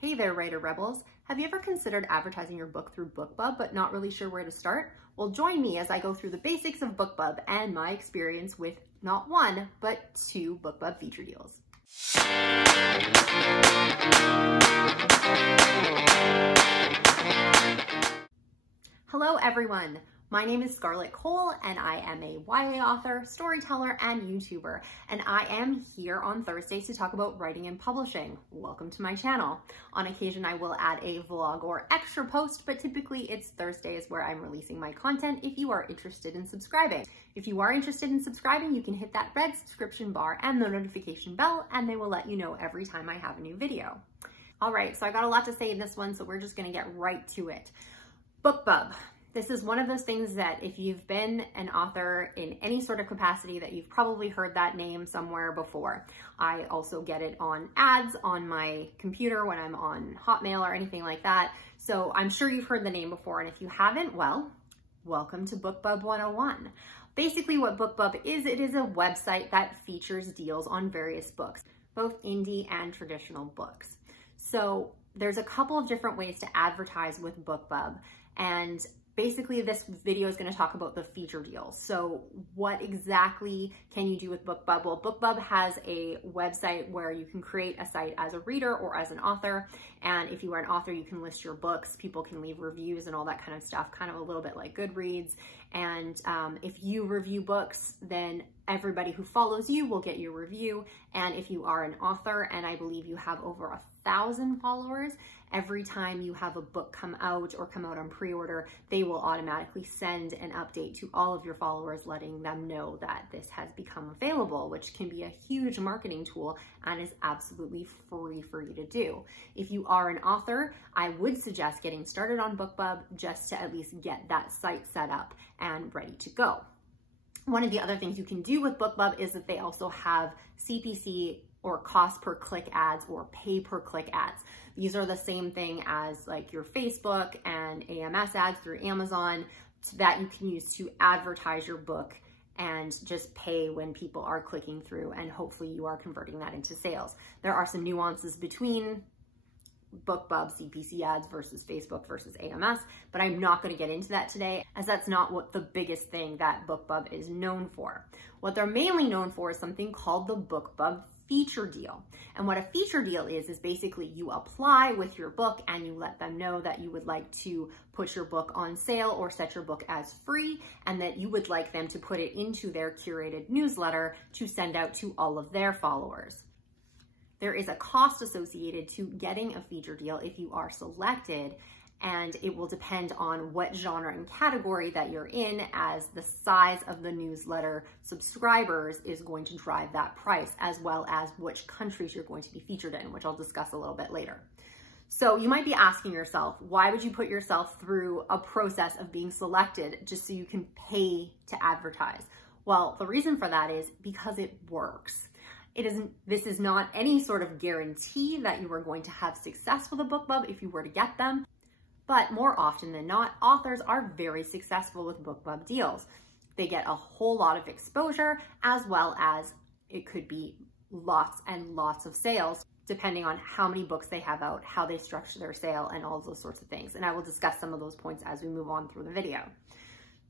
Hey there, writer rebels. Have you ever considered advertising your book through BookBub but not really sure where to start? Well, join me as I go through the basics of BookBub and my experience with not one, but 2 BookBub feature deals. Hello everyone. My name is Scarlett Kol and I am a YA author, storyteller, and YouTuber. And I am here on Thursdays to talk about writing and publishing. Welcome to my channel. On occasion, I will add a vlog or extra post, but typically it's Thursdays where I'm releasing my content if you are interested in subscribing. If you are interested in subscribing, you can hit that red subscription bar and the notification bell, and they will let you know every time I have a new video. All right, so I got a lot to say in this one, so we're just gonna get right to it. BookBub. This is one of those things that if you've been an author in any sort of capacity that you've probably heard that name somewhere before. I also get it on ads on my computer when I'm on Hotmail or anything like that. So I'm sure you've heard the name before, and if you haven't, well, welcome to BookBub 101. Basically what BookBub is, it is a website that features deals on various books, both indie and traditional books. So there's a couple of different ways to advertise with BookBub, and basically, this video is going to talk about the feature deals. So what exactly can you do with BookBub? Well, BookBub has a website where you can create a site as a reader or as an author. And if you are an author, you can list your books. People can leave reviews and all that kind of stuff, kind of a little bit like Goodreads. And if you review books, then everybody who follows you will get your review. And if you are an author, and I believe you have over 1,000 followers, every time you have a book come out or come out on pre-order, they will automatically send an update to all of your followers letting them know that this has become available, which can be a huge marketing tool and is absolutely free for you to do. If you are an author, I would suggest getting started on BookBub just to at least get that site set up and ready to go. One of the other things you can do with BookBub is that they also have CPC or cost per click ads or pay per click ads. These are the same thing as like your Facebook and AMS ads through Amazon that you can use to advertise your book and just pay when people are clicking through, and hopefully you are converting that into sales. There are some nuances between BookBub CPC ads versus Facebook versus AMS, but I'm not going to get into that today as that's not what the biggest thing that BookBub is known for. What they're mainly known for is something called the BookBub feature deal. And what a feature deal is basically you apply with your book and you let them know that you would like to put your book on sale or set your book as free, and that you would like them to put it into their curated newsletter to send out to all of their followers. There is a cost associated to getting a feature deal if you are selected, and it will depend on what genre and category that you're in, as the size of the newsletter subscribers is going to drive that price, as well as which countries you're going to be featured in, which I'll discuss a little bit later. So you might be asking yourself, why would you put yourself through a process of being selected just so you can pay to advertise? Well, the reason for that is because it works. This is not any sort of guarantee that you are going to have success with a BookBub if you were to get them, but more often than not, authors are very successful with BookBub deals. They get a whole lot of exposure, as well as it could be lots and lots of sales, depending on how many books they have out, how they structure their sale, and all those sorts of things. And I will discuss some of those points as we move on through the video.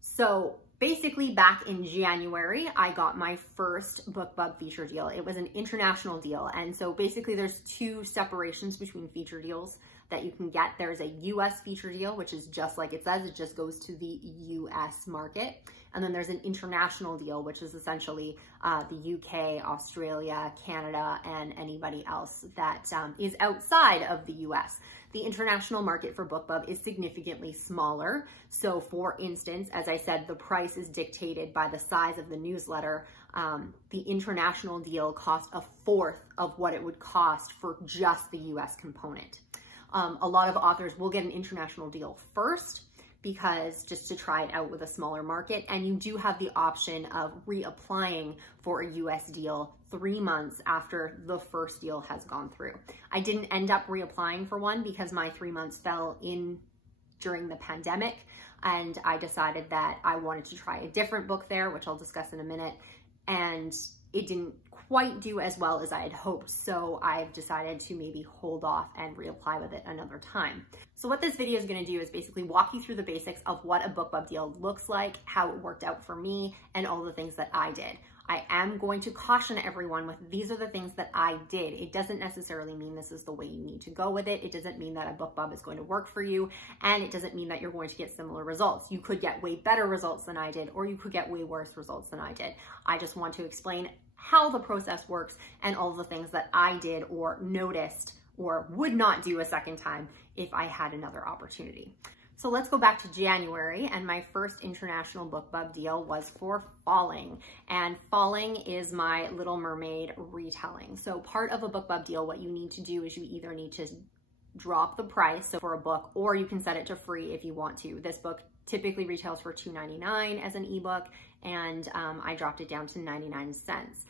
So basically back in January, I got my first BookBub feature deal. It was an international deal. And so basically there's 2 separations between feature deals that you can get. There's a US feature deal, which is just like it says, it just goes to the US market. And then there's an international deal, which is essentially the UK, Australia, Canada, and anybody else that is outside of the US. The international market for BookBub is significantly smaller. So for instance, as I said, the price is dictated by the size of the newsletter. The international deal costs 1/4 of what it would cost for just the US component. A lot of authors will get an international deal first, because just to try it out with a smaller market, and you do have the option of reapplying for a US deal 3 months after the first deal has gone through. I didn't end up reapplying for one because my 3 months fell in during the pandemic, and I decided that I wanted to try a different book there, which I'll discuss in a minute, and it didn't quite do as well as I had hoped, so I've decided to maybe hold off and reapply with it another time. So what this video is going to do is basically walk you through the basics of what a BookBub deal looks like, how it worked out for me, and all the things that I did. I am going to caution everyone with these are the things that I did. It doesn't necessarily mean this is the way you need to go with it. It doesn't mean that a BookBub is going to work for you, and it doesn't mean that you're going to get similar results. You could get way better results than I did, or you could get way worse results than I did. I just want to explain how the process works and all the things that I did or noticed or would not do a second time if I had another opportunity. So let's go back to January, and my first international BookBub deal was for Falling, and Falling is my Little Mermaid retelling. So part of a BookBub deal, what you need to do is you either need to drop the price for a book, or you can set it to free if you want to. This book typically retails for $2.99 as an ebook, and I dropped it down to 99 cents.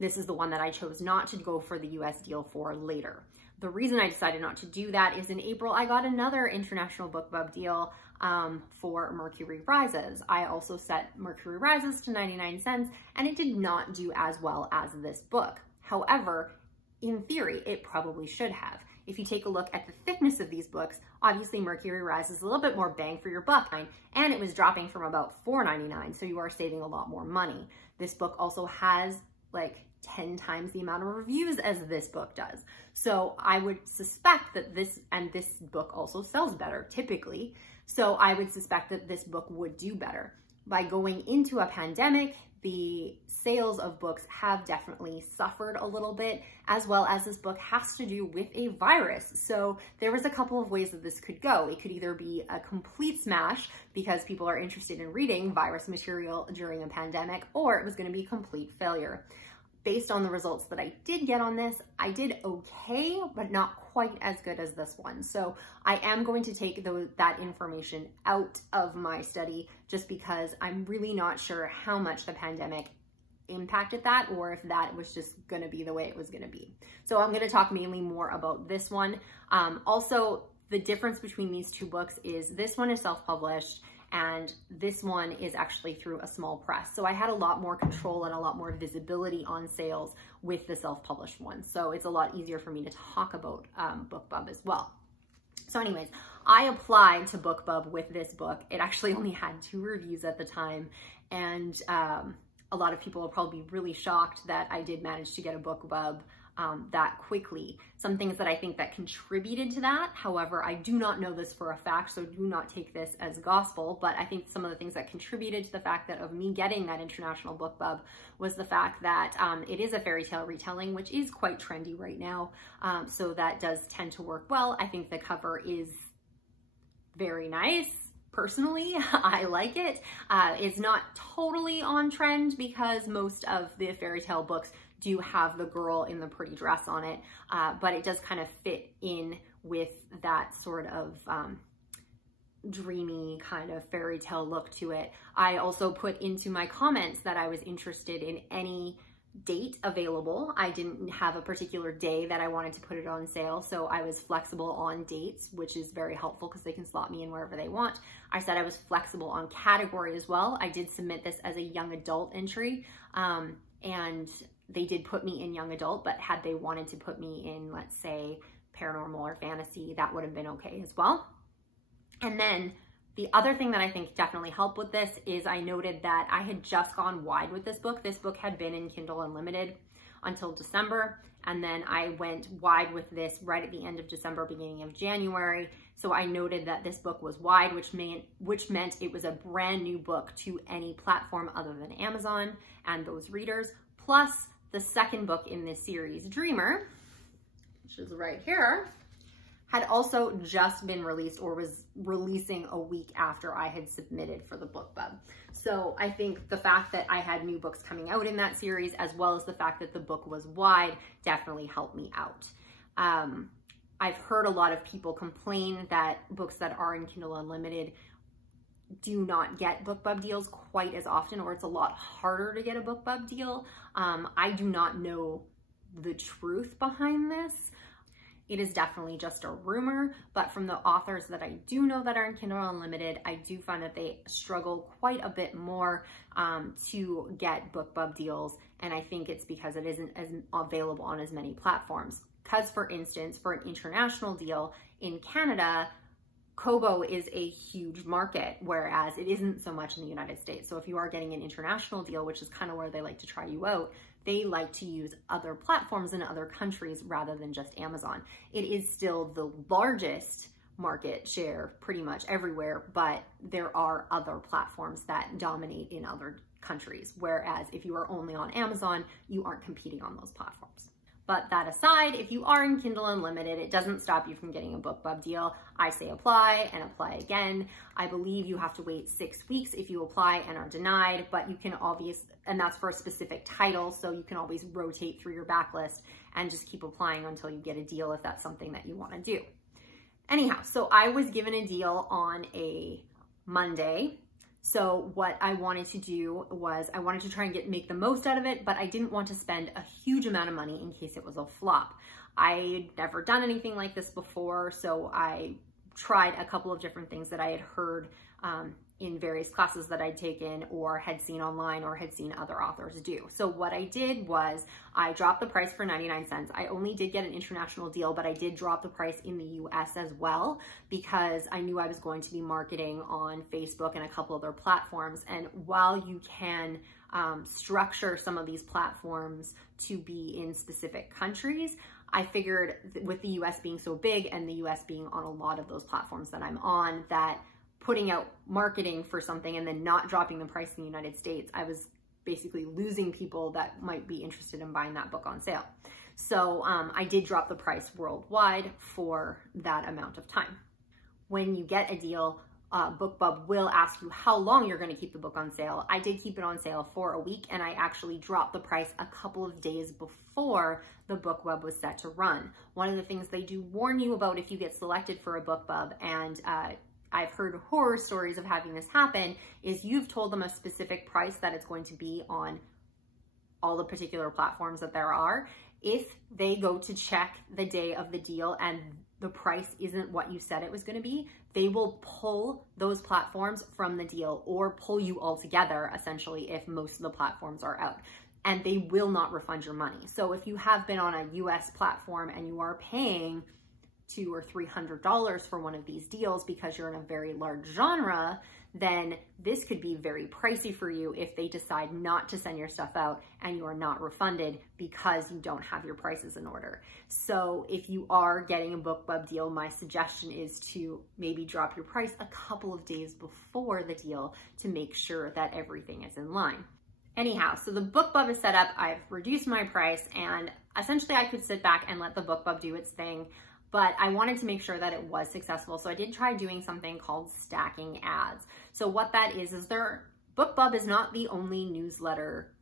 This is the one that I chose not to go for the US deal for later. The reason I decided not to do that is in April, I got another international BookBub deal for Mercury Rises. I also set Mercury Rises to 99 cents, and it did not do as well as this book. However, in theory, it probably should have. If you take a look at the thickness of these books, obviously Mercury Rises is a little bit more bang for your buck, and it was dropping from about $4.99, so you are saving a lot more money. This book also has like 10 times the amount of reviews as this book does. So I would suspect that this book also sells better typically. So I would suspect that this book would do better. By going into a pandemic, the sales of books have definitely suffered a little bit, as well as this book has to do with a virus. So there was a couple of ways that this could go. It could either be a complete smash because people are interested in reading virus material during a pandemic, or it was going to be a complete failure. Based on the results that I did get on this, I did okay, but not quite as good as this one. So I am going to take that information out of my study just because I'm really not sure how much the pandemic impacted that, or if that was just going to be the way it was going to be. So I'm going to talk mainly more about this one. Also, the difference between these two books is this one is self-published, and this one is actually through a small press. So I had a lot more control and a lot more visibility on sales with the self-published one. So it's a lot easier for me to talk about BookBub as well. So anyways, I applied to BookBub with this book. It actually only had 2 reviews at the time, and a lot of people will probably be really shocked that I did manage to get a BookBub that quickly. Some things that I think that contributed to that, however, I do not know this for a fact, so do not take this as gospel, but I think some of the things that contributed to the fact that of me getting that international BookBub was the fact that it is a fairy tale retelling, which is quite trendy right now, so that does tend to work well. I think the cover is very nice. Personally, I like it. It's not totally on trend because most of the fairy tale books do have the girl in the pretty dress on it, but it does kind of fit in with that sort of dreamy kind of fairy tale look to it. I also put into my comments that I was interested in any date available. I didn't have a particular day that I wanted to put it on sale, so I was flexible on dates, which is very helpful because they can slot me in wherever they want. I said I was flexible on category as well. I did submit this as a young adult entry, and they did put me in young adult, but had they wanted to put me in, let's say, paranormal or fantasy, that would have been okay as well. And then the other thing that I think definitely helped with this is I noted that I had just gone wide with this book. This book had been in Kindle Unlimited until December, and then I went wide with this right at the end of December, beginning of January. So I noted that this book was wide, which meant it was a brand new book to any platform other than Amazon and those readers. Plus, the second book in this series, Dreamer, which is right here, had also just been released or was releasing a week after I had submitted for the BookBub. So I think the fact that I had new books coming out in that series, as well as the fact that the book was wide, definitely helped me out. I've heard a lot of people complain that books that are in Kindle Unlimited do not get BookBub deals quite as often, or it's a lot harder to get a BookBub deal. I do not know the truth behind this. It is definitely just a rumor, but from the authors that I do know that are in Kindle Unlimited, I do find that they struggle quite a bit more to get BookBub deals, and I think it's because it isn't as available on as many platforms. Because, for instance, for an international deal in Canada, Kobo is a huge market, whereas it isn't so much in the United States. So if you are getting an international deal, which is kind of where they like to try you out, they like to use other platforms in other countries rather than just Amazon. It is still the largest market share pretty much everywhere, but there are other platforms that dominate in other countries. Whereas if you are only on Amazon, you aren't competing on those platforms. But that aside, if you are in Kindle Unlimited, it doesn't stop you from getting a BookBub deal. I say apply and apply again. I believe you have to wait 6 weeks if you apply and are denied, but you can and that's for a specific title, so you can always rotate through your backlist and just keep applying until you get a deal if that's something that you want to do. Anyhow, so I was given a deal on a Monday. So what I wanted to do was I wanted to try and make the most out of it, but I didn't want to spend a huge amount of money in case it was a flop. I'd never done anything like this before, so I tried a couple of different things that I had heard in various classes that I'd taken or had seen online or had seen other authors do. So what I did was I dropped the price for 99 cents. I only did get an international deal, but I did drop the price in the US as well because I knew I was going to be marketing on Facebook and a couple other platforms. And while you can structure some of these platforms to be in specific countries, I figured with the US being so big and the US being on a lot of those platforms that I'm on, that putting out marketing for something and then not dropping the price in the United States, I was basically losing people that might be interested in buying that book on sale. So I did drop the price worldwide for that amount of time. When you get a deal, BookBub will ask you how long you're going to keep the book on sale. I did keep it on sale for a week, and I actually dropped the price a couple of days before the BookBub was set to run. One of the things they do warn you about if you get selected for a BookBub, and I've heard horror stories of having this happen, is you've told them a specific price that it's going to be on all the particular platforms that there are. If they go to check the day of the deal and the price isn't what you said it was going to be, they will pull those platforms from the deal or pull you altogether, essentially, if most of the platforms are out. And they will not refund your money. So if you have been on a US platform and you are paying $200 or $300 for one of these deals because you're in a very large genre, then this could be very pricey for you if they decide not to send your stuff out and you are not refunded because you don't have your prices in order. So if you are getting a BookBub deal, my suggestion is to maybe drop your price a couple of days before the deal to make sure that everything is in line. Anyhow, so the BookBub is set up, I've reduced my price, and essentially I could sit back and let the BookBub do its thing, but I wanted to make sure that it was successful. So I did try doing something called stacking ads. So what that is BookBub is not the only newsletter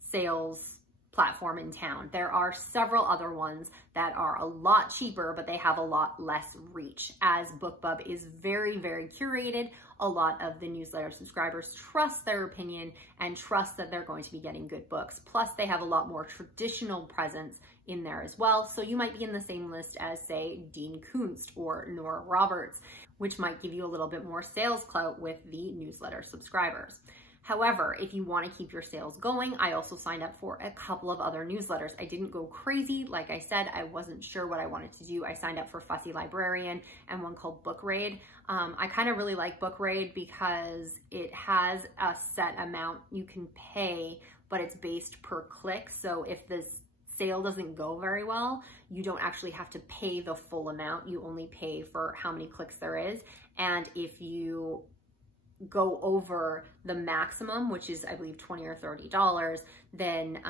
sales platform in town. There are several other ones that are a lot cheaper, but they have a lot less reach. As BookBub is very, very curated, a lot of the newsletter subscribers trust their opinion and trust that they're going to be getting good books. Plus, they have a lot more traditional presence in there as well. So you might be in the same list as, say, Dean Koontz or Nora Roberts, which might give you a little bit more sales clout with the newsletter subscribers. However, if you want to keep your sales going, I also signed up for a couple of other newsletters. I didn't go crazy. Like I said, I wasn't sure what I wanted to do. I signed up for Fussy Librarian and one called Book Raid. I kind of really like Book Raid because it has a set amount you can pay, but it's based per click. So if this sale doesn't go very well, you don't actually have to pay the full amount. You only pay for how many clicks there is. And if you go over the maximum, which is I believe $20 or $30, then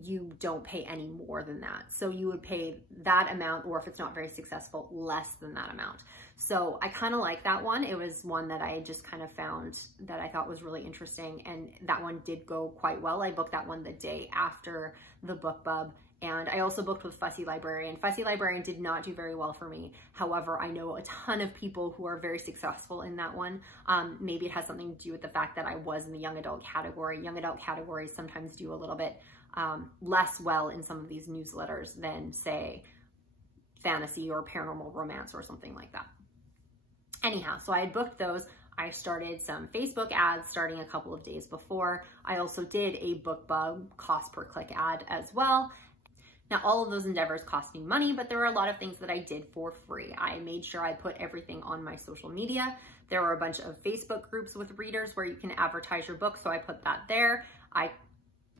you don't pay any more than that. So you would pay that amount, or if it's not very successful, less than that amount. So I kind of like that one. It was one that I just kind of found that I thought was really interesting, and that one did go quite well. I booked that one the day after the BookBub. And I also booked with Fussy Librarian. Fussy Librarian did not do very well for me. However, I know a ton of people who are very successful in that one. Maybe it has something to do with the fact that I was in the young adult category. Young adult categories sometimes do a little bit less well in some of these newsletters than, say, fantasy or paranormal romance or something like that. Anyhow, so I had booked those. I started some Facebook ads starting a couple of days before. I also did a BookBug cost per click ad as well. Now, all of those endeavors cost me money, but there were a lot of things that I did for free. I made sure I put everything on my social media. There were a bunch of Facebook groups with readers where you can advertise your book, so I put that there. I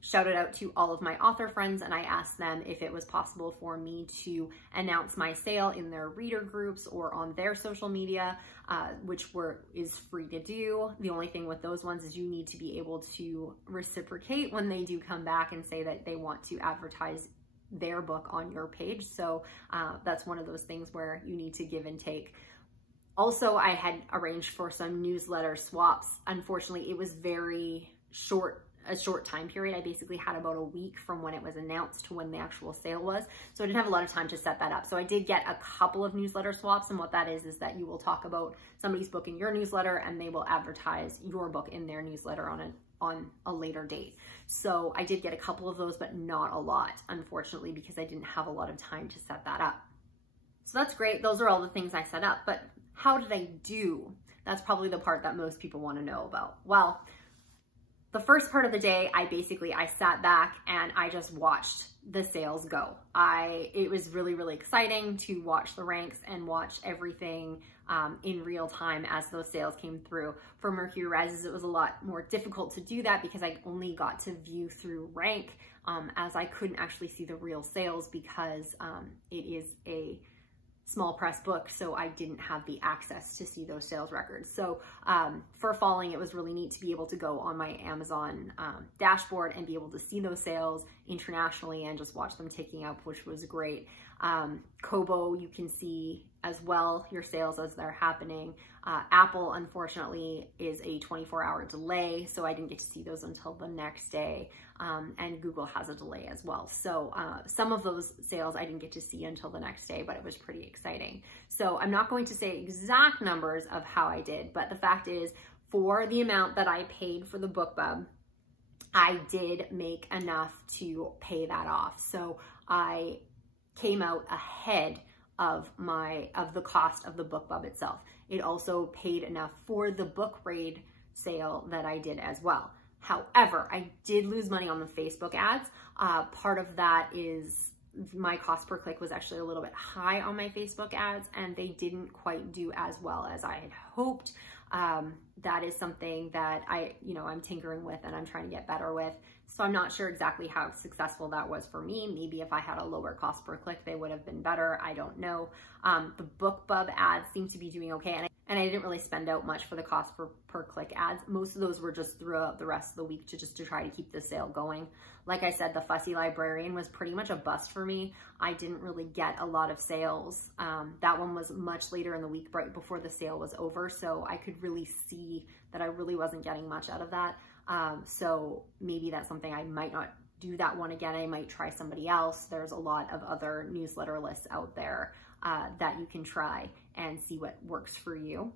shouted out to all of my author friends and I asked them if it was possible for me to announce my sale in their reader groups or on their social media, which is free to do. The only thing with those ones is you need to be able to reciprocate when they do come back and say that they want to advertise their book on your page. So that's one of those things where you need to give and take. Also, I had arranged for some newsletter swaps. Unfortunately, it was a short time period. I basically had about a week from when it was announced to when the actual sale was. So I didn't have a lot of time to set that up. So I did get a couple of newsletter swaps. And what that is that you will talk about somebody's book in your newsletter and they will advertise your book in their newsletter on a later date. So I did get a couple of those, but not a lot, unfortunately, because I didn't have a lot of time to set that up. So that's great. Those are all the things I set up, but how did I do? That's probably the part that most people want to know about. Well, the first part of the day, I sat back and I just watched the sales go. It was really, really exciting to watch the ranks and watch everything in real time as those sales came through. For Mercury Rises, it was a lot more difficult to do that because I only got to view through rank as I couldn't actually see the real sales because it is a small press book, so I didn't have the access to see those sales records. So for Falling, it was really neat to be able to go on my Amazon dashboard and be able to see those sales internationally and just watch them ticking up, which was great. Kobo, you can see as well your sales as they're happening. Apple, unfortunately, is a 24-hour delay, so I didn't get to see those until the next day. And Google has a delay as well. So some of those sales I didn't get to see until the next day, but it was pretty exciting. So I'm not going to say exact numbers of how I did, but the fact is, for the amount that I paid for the BookBub, I did make enough to pay that off. So I came out ahead of the cost of the BookBub itself. It also paid enough for the book raid sale that I did as well. However, I did lose money on the Facebook ads. Part of that is my cost per click was actually a little bit high on my Facebook ads and they didn't quite do as well as I had hoped. That is something that I'm tinkering with and I'm trying to get better with. So I'm not sure exactly how successful that was for me. Maybe if I had a lower cost per click, they would have been better. I don't know. The BookBub ads seem to be doing okay. And I didn't really spend out much for the cost per click ads. Most of those were just throughout the rest of the week to try to keep the sale going. Like I said, the Fussy Librarian was pretty much a bust for me. I didn't really get a lot of sales. That one was much later in the week, right before the sale was over. So I could really see that I really wasn't getting much out of that. So maybe that's something I might not do that one again. I might try somebody else. There's a lot of other newsletter lists out there that you can try and see what works for you.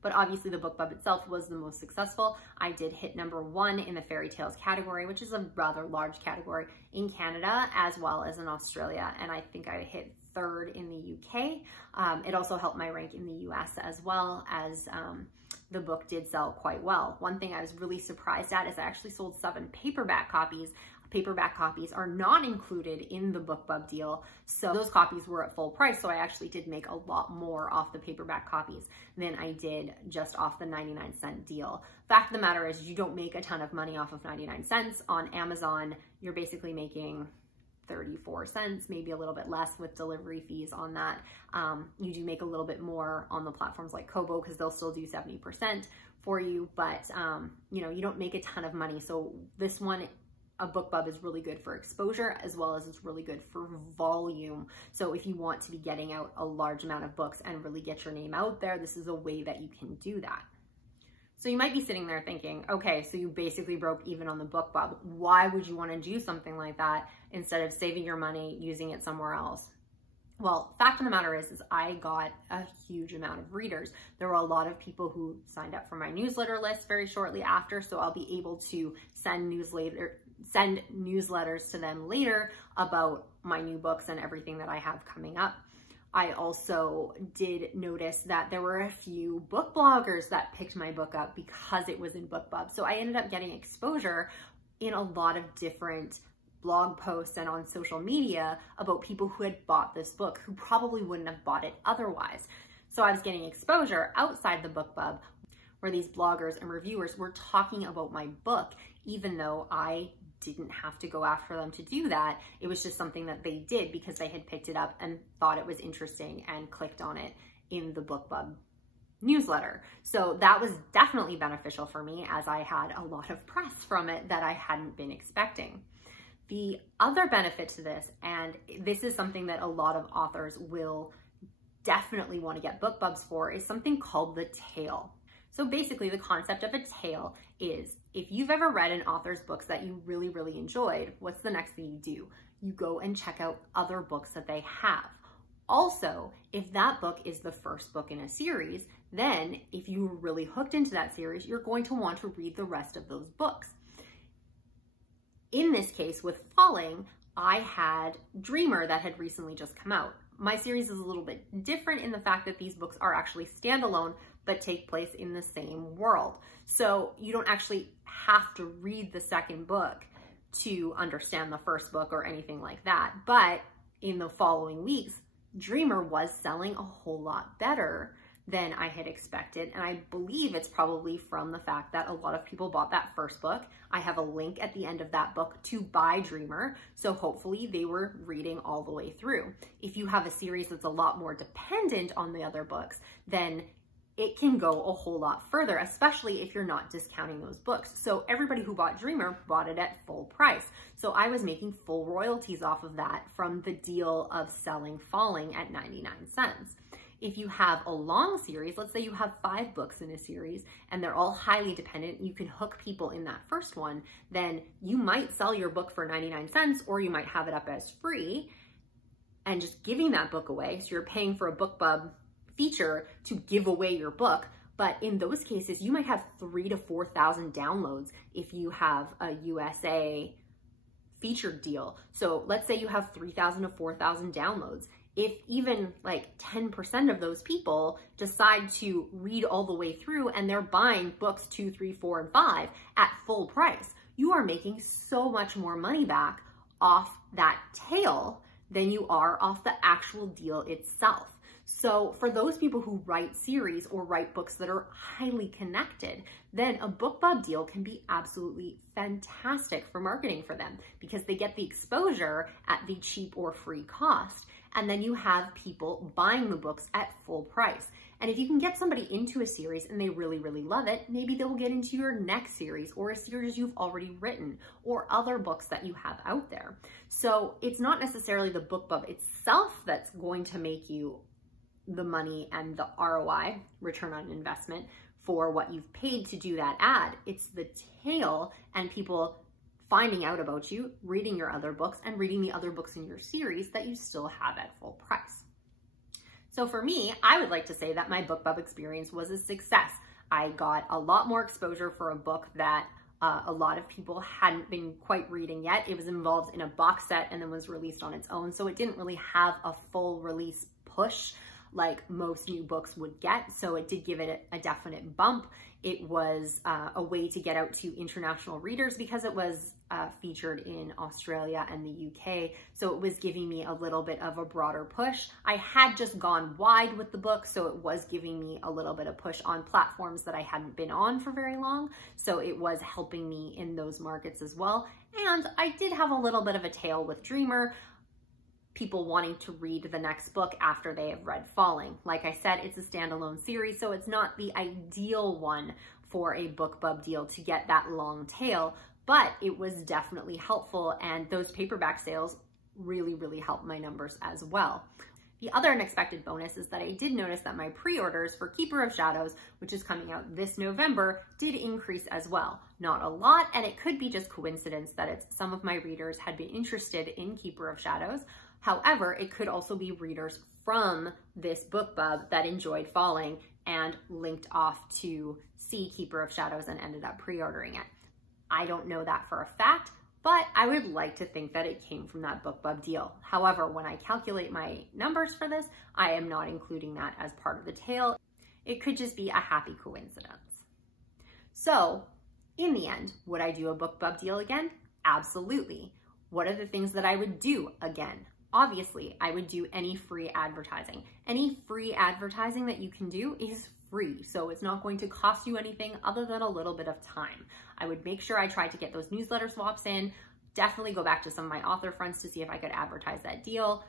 But obviously the BookBub itself was the most successful. I did hit #1 in the fairy tales category, which is a rather large category in Canada as well as in Australia. And I think I hit 3rd in the UK. It also helped my rank in the US as well, as the book did sell quite well. One thing I was really surprised at is I actually sold 7 paperback copies. Paperback copies are not included in the BookBub deal, so those copies were at full price, so I actually did make a lot more off the paperback copies than I did just off the 99-cent deal. Fact of the matter is, you don't make a ton of money off of 99 cents. On Amazon, you're basically making 34 cents, maybe a little bit less with delivery fees on that. You do make a little bit more on the platforms like Kobo because they'll still do 70% for you, but you don't make a ton of money. So this one, a BookBub, is really good for exposure as well as it's really good for volume. So if you want to be getting out a large amount of books and really get your name out there, this is a way that you can do that. So you might be sitting there thinking, okay, so you basically broke even on the BookBub. Why would you want to do something like that instead of saving your money, using it somewhere else? Well, fact of the matter is I got a huge amount of readers. There were a lot of people send newsletters to them later about my new books and everything that I have coming up. I also did notice that there were a few book bloggers that picked my book up because it was in BookBub. So I ended up getting exposure in a lot of different blog posts and on social media about people who had bought this book who probably wouldn't have bought it otherwise. So I was getting exposure outside the BookBub where these bloggers and reviewers were talking about my book, even though I didn't have to go after them to do that. It was just something that they did because they had picked it up and thought it was interesting and clicked on it in the BookBub newsletter. So that was definitely beneficial for me as I had a lot of press from it that I hadn't been expecting. The other benefit to this, and this is something that a lot of authors will definitely want to get BookBubs for, is something called the tail. So basically the concept of a tail is if you've ever read an author's books that you really, really enjoyed, what's the next thing you do? You go and check out other books that they have. Also, if that book is the first book in a series, then if you were really hooked into that series, you're going to want to read the rest of those books. In this case with Falling, I had Dreamer that had recently just come out. My series is a little bit different in the fact that these books are actually standalone but take place in the same world. So you don't actually have to read the second book to understand the first book or anything like that. But in the following weeks, Dreamer was selling a whole lot better than I had expected. And I believe it's probably from the fact that a lot of people bought that first book. I have a link at the end of that book to buy Dreamer. So hopefully they were reading all the way through. If you have a series that's a lot more dependent on the other books, then it can go a whole lot further, especially if you're not discounting those books. So everybody who bought Dreamer bought it at full price. So I was making full royalties off of that from the deal of selling Falling at 99 cents. If you have a long series, let's say you have 5 books in a series and they're all highly dependent, you can hook people in that first one, then you might sell your book for 99 cents or you might have it up as free and just giving that book away. So you're paying for a BookBub feature to give away your book. But in those cases, you might have 3,000 to 4,000 downloads if you have a USA featured deal. So let's say you have 3,000 to 4,000 downloads. If even like 10% of those people decide to read all the way through and they're buying books 2, 3, 4, and 5 at full price, you are making so much more money back off that tail than you are off the actual deal itself. So for those people who write series or write books that are highly connected, then a BookBub deal can be absolutely fantastic for marketing for them because they get the exposure at the cheap or free cost. And then you have people buying the books at full price. And if you can get somebody into a series and they really, really love it, maybe they will get into your next series or a series you've already written or other books that you have out there. So it's not necessarily the BookBub itself that's going to make you the money and the ROI, return on investment, for what you've paid to do that ad. It's the tail and people finding out about you, reading your other books, and reading the other books in your series that you still have at full price. So for me, I would like to say that my BookBub experience was a success. I got a lot more exposure for a book that a lot of people hadn't been quite reading yet. It was involved in a box set and then was released on its own, so it didn't really have a full release push like most new books would get. So it did give it a definite bump. It was a way to get out to international readers because it was featured in Australia and the UK. So it was giving me a little bit of a broader push. I had just gone wide with the book, so it was giving me a little bit of push on platforms that I hadn't been on for very long. So it was helping me in those markets as well. And I did have a little bit of a tail with Dreamer, people wanting to read the next book after they have read Falling. Like I said, it's a standalone series, so it's not the ideal one for a BookBub deal to get that long tail, but it was definitely helpful, and those paperback sales really, really helped my numbers as well. The other unexpected bonus is that I did notice that my pre-orders for Keeper of Shadows, which is coming out this November, did increase as well. Not a lot, and it could be just coincidence that some of my readers had been interested in Keeper of Shadows. However, it could also be readers from this BookBub that enjoyed Falling and linked off to see Keeper of Shadows and ended up pre-ordering it. I don't know that for a fact, but I would like to think that it came from that BookBub deal. However, when I calculate my numbers for this, I am not including that as part of the tale. It could just be a happy coincidence. So in the end, would I do a BookBub deal again? Absolutely. What are the things that I would do again? Obviously, I would do any free advertising. Any free advertising that you can do is free, so it's not going to cost you anything other than a little bit of time. I would make sure I tried to get those newsletter swaps in, definitely go back to some of my author friends to see if I could advertise that deal,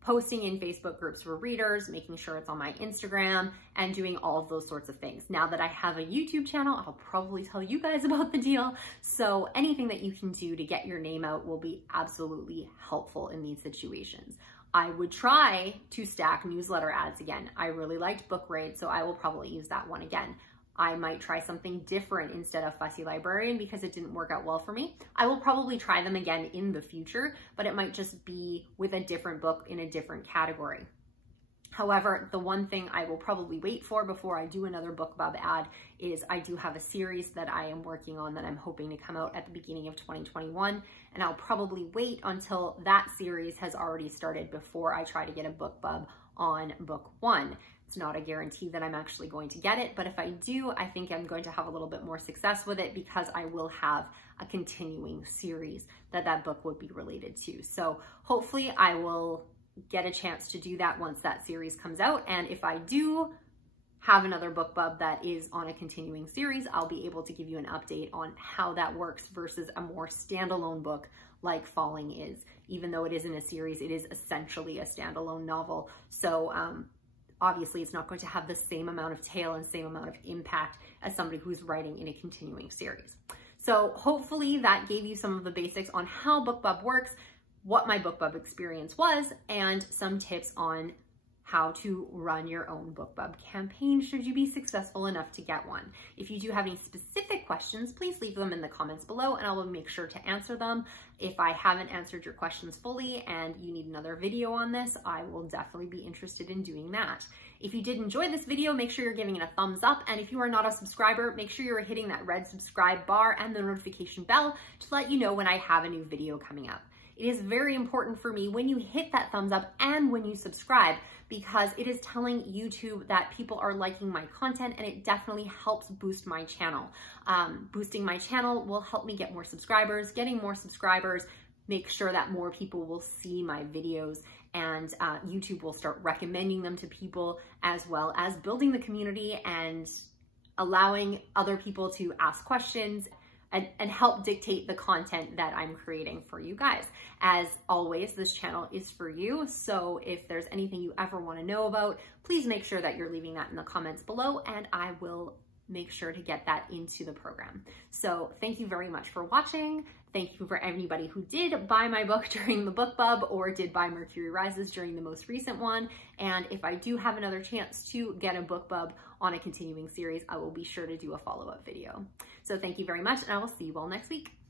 posting in Facebook groups for readers, making sure it's on my Instagram, and doing all of those sorts of things. Now that I have a YouTube channel, I'll probably tell you guys about the deal. So anything that you can do to get your name out will be absolutely helpful in these situations. I would try to stack newsletter ads again. I really liked Book Raid, so I will probably use that one again. I might try something different instead of Fussy Librarian because it didn't work out well for me. I will probably try them again in the future, but it might just be with a different book in a different category. However, the one thing I will probably wait for before I do another BookBub ad is I do have a series that I am working on that I'm hoping to come out at the beginning of 2021, and I'll probably wait until that series has already started before I try to get a BookBub on book one. It's not a guarantee that I'm actually going to get it, but if I do, I think I'm going to have a little bit more success with it because I will have a continuing series that book would be related to. So hopefully I will get a chance to do that once that series comes out. And if I do have another BookBub that is on a continuing series, I'll be able to give you an update on how that works versus a more standalone book like Falling is. Even though it isn't a series, it is essentially a standalone novel. So obviously it's not going to have the same amount of tale and same amount of impact as somebody who's writing in a continuing series. So hopefully that gave you some of the basics on how BookBub works, what my BookBub experience was, and some tips on how to run your own BookBub campaign should you be successful enough to get one. If you do have any specific questions, please leave them in the comments below and I will make sure to answer them. If I haven't answered your questions fully and you need another video on this, I will definitely be interested in doing that. If you did enjoy this video, make sure you're giving it a thumbs up, and if you are not a subscriber, make sure you're hitting that red subscribe bar and the notification bell to let you know when I have a new video coming up. It is very important for me when you hit that thumbs up and when you subscribe, because it is telling YouTube that people are liking my content, and it definitely helps boost my channel. Boosting my channel will help me get more subscribers. Getting more subscribers make sure that more people will see my videos, and YouTube will start recommending them to people, as well as building the community and allowing other people to ask questions and help dictate the content that I'm creating for you guys. As always, this channel is for you, so if there's anything you ever want to know about, please make sure that you're leaving that in the comments below, and I will make sure to get that into the program. So thank you very much for watching. Thank you for anybody who did buy my book during the BookBub or did buy Mercury Rises during the most recent one. And if I do have another chance to get a BookBub on a continuing series, I will be sure to do a follow-up video. So thank you very much, and I will see you all next week.